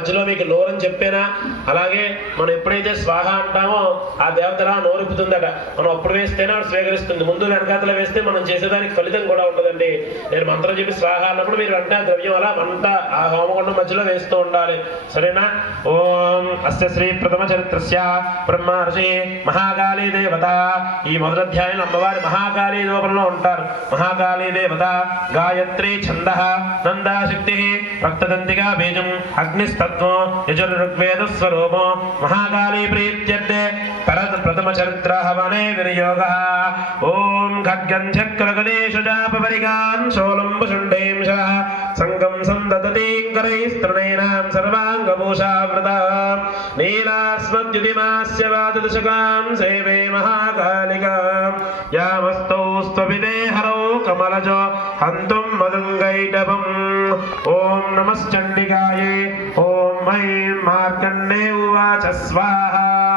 మధ్యలో మీకు నోరని చెప్పేనా. అలాగే మనం ఎప్పుడైతే స్వాహ అంటామో ఆ దేవత అలా నోరుపుతుందట. మనం అప్పుడు వేస్తేనే ఆవిడ స్వీకరిస్తుంది. ముందు వెనకాతల వేస్తే మనం చేసేదానికి ఫలితం కూడా ఉంటుందండి. నేను మంత్రం చెప్పి స్వాహ అన్నప్పుడు మీరు వెంటనే ద్రవ్యం అలా మంట ఆ హోమగుండం మధ్యలో వేస్తూ ఉండాలి. సరేనా? ఓం అస్య శ్రీ ప్రథమ చరిత్రస్య బ్రహ్మర్షి మహాకాళీ దేవత. ఈ మొదటి అధ్యాయంలో అమ్మవారి మహాకాళీ రూపంలో ఉంటారు. మహాకాళీ దేవత గాయత్రీ ఛంద నందాశక్తి రక్తదంతిగా బీజం అగ్నిస్తత్వం యజుర్వేద స్వరూపం మహాకాళీ ప్రీత్యర్థే ప్రథమ చరిత్ర హవనే వినియోగ. ఓం ఖడ్గం చక్రగణేశజాపరిగాన్ శోలంబుషుండేంశ సంగం సందతీంకరైస్తృణైనాం సర్వాంగభూషావృత నీలాస్మద్యుతిమాస్య వాదదశకాం సేవే మహాకాళికాం యామస్తౌ స్వపితే హరౌ కమలజో హంతుం మదంగైటవం. ఓం నమశ్చండికాయే. ఓం ఐం మార్కండే ఉవాచ స్వాహా.